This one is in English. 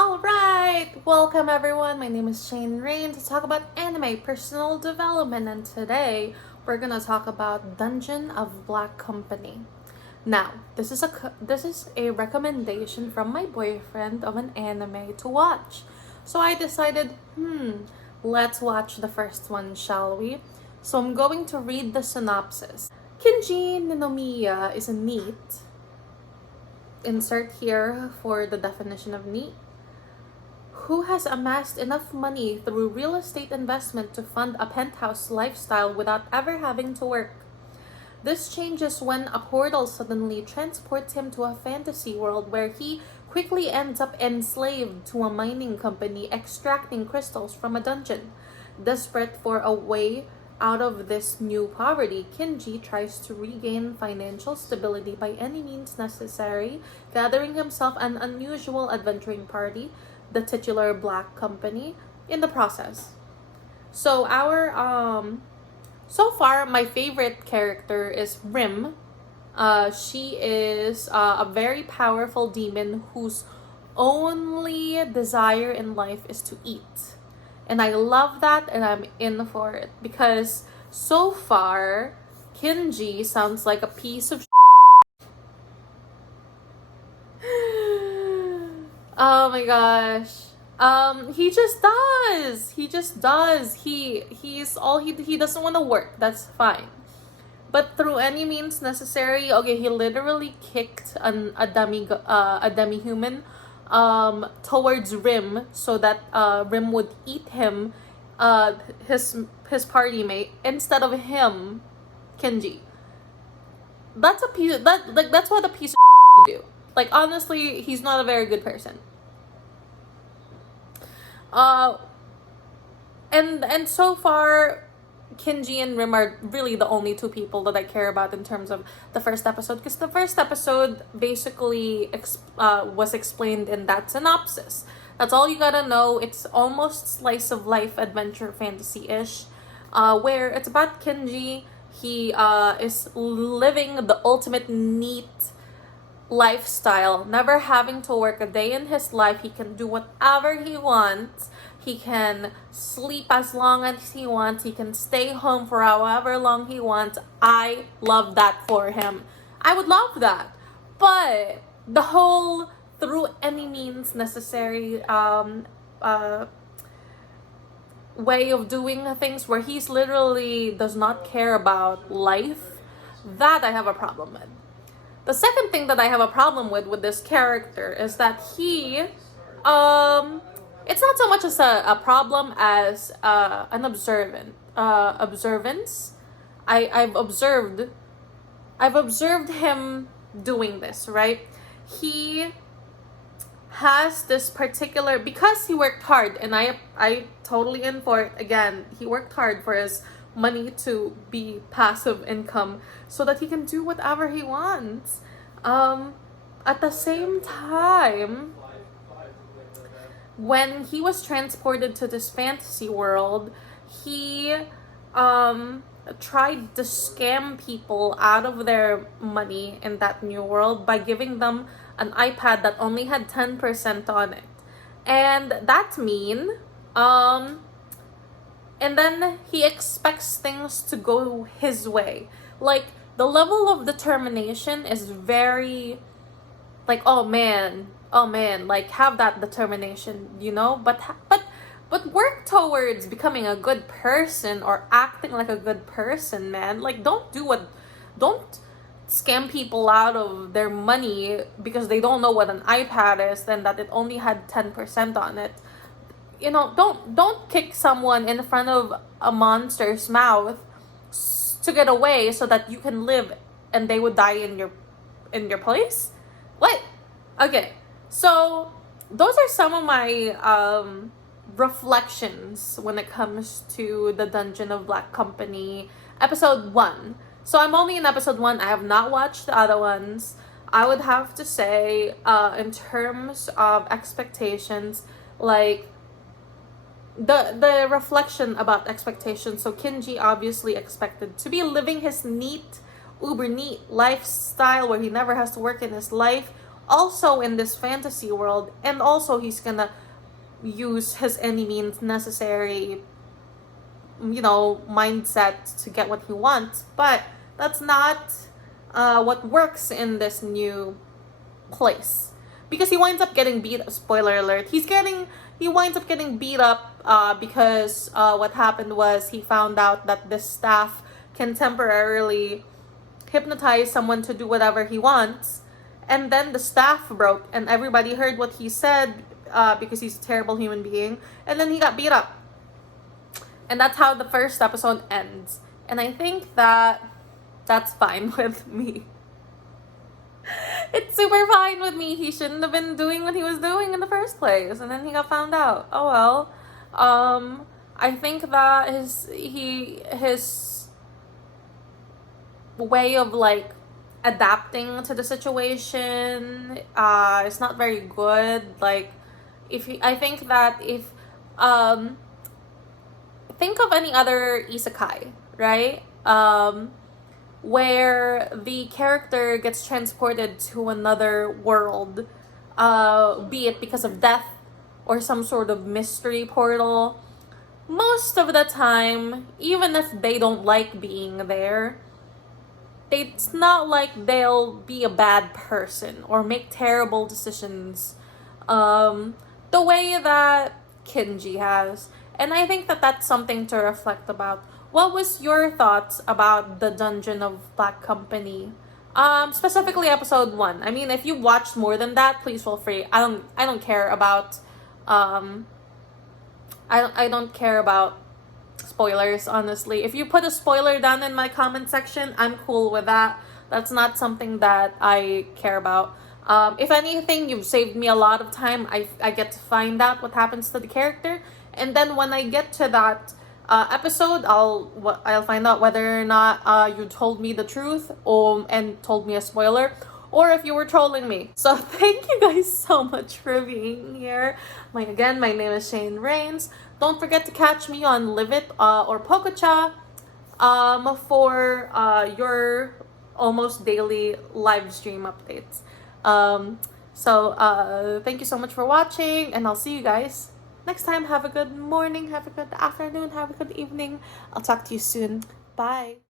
Alright, welcome everyone. My name is Shayne and Rim to talk about anime personal development, and today we're gonna talk about Dungeon of Black Company. Now, this is a recommendation from my boyfriend of an anime to watch. So I decided, let's watch the first one, shall we? So I'm going to read the synopsis. Kinji Ninomiya is a NEET. Insert here for the definition of NEET. Who has amassed enough money through real estate investment to fund a penthouse lifestyle without ever having to work. This changes when a portal suddenly transports him to a fantasy world where he quickly ends up enslaved to a mining company extracting crystals from a dungeon. Desperate for a way out of this new poverty, Kinji tries to regain financial stability by any means necessary, gathering himself an unusual adventuring party, the titular Black Company, in the process. So so far my favorite character is Rim. She is a very powerful demon whose only desire in life is to eat. And I love that, and I'm in for it because so far Kinji sounds like a piece of Oh my gosh. He just does. He just does. He doesn't want to work. That's fine. But through any means necessary, okay, he literally kicked a demi human towards Rim so that Rim would eat him, his party mate, instead of him, Kenji. That's that's what a piece of do. Like, honestly, he's not a very good person. And so far, Kinji and Rim are really the only two people that I care about in terms of the first episode, because the first episode basically was explained in that synopsis. That's all you gotta know. It's almost slice of life adventure fantasy-ish, where it's about Kinji. He is living the ultimate NEET lifestyle, never having to work a day in his life. He can do whatever he wants. He can sleep as long as he wants. He can stay home for however long he wants. I love that for him. I would love that. But the whole through any means necessary way of doing things where he's literally does not care about life, that I have a problem with. The second thing that I have a problem with this character is that he, it's not so much as a problem as an observance. I've observed him doing this, right? He has this particular, because he worked hard, and I totally in for it. Again, he worked hard for his money to be passive income so that he can do whatever he wants. At the same time, when he was transported to this fantasy world, he tried to scam people out of their money in that new world by giving them an iPad that only had 10% on it. And that's mean. And then he expects things to go his way. Like, the level of determination is very, like, oh man, like, have that determination, you know? But work towards becoming a good person or acting like a good person, man. Like, don't scam people out of their money because they don't know what an iPad is, then that it only had 10% on it. You know, don't kick someone in front of a monster's mouth to get away so that you can live and they would die in your place. What? Okay, so those are some of my reflections when it comes to the Dungeon of Black Company episode 1. So I'm only in episode 1. I have not watched the other ones. I would have to say, in terms of expectations, like, the reflection about expectations. So Kinji obviously expected to be living his uber neat lifestyle where he never has to work in his life, also in this fantasy world, and also he's gonna use his any means necessary, mindset to get what he wants. But that's not what works in this new place, because he winds up getting beat. Spoiler alert: he winds up getting beat up because what happened was he found out that this staff can temporarily hypnotize someone to do whatever he wants, and then the staff broke and everybody heard what he said because he's a terrible human being, and then he got beat up. And that's how the first episode ends. And I think that that's fine with me. It's super fine with me. He shouldn't have been doing what he was doing in the first place, and then he got found out. Oh well. I think that his way of like adapting to the situation is not very good. Like, I think that if think of any other isekai, right? Where the character gets transported to another world, be it because of death or some sort of mystery portal. Most of the time, even if they don't like being there, it's not like they'll be a bad person or make terrible decisions the way that Kinji has. And I think that that's something to reflect about. What was your thoughts about the Dungeon of Black Company? Specifically episode 1. I mean, if you watched more than that, please feel free. I don't care about I don't care about spoilers, honestly. If you put a spoiler down in my comment section, I'm cool with that. That's not something that I care about. If anything, you've saved me a lot of time. I get to find out what happens to the character, and then when I get to that episode, I'll find out whether or not you told me the truth and told me a spoiler, or if you were trolling me. So thank you guys so much for being here. My name is Shayne Rains. Don't forget to catch me on Live It or Pococha for your almost daily live stream updates. So thank you so much for watching, and I'll see you guys next time. Have a good morning, have a good afternoon, have a good evening. I'll talk to you soon. Bye.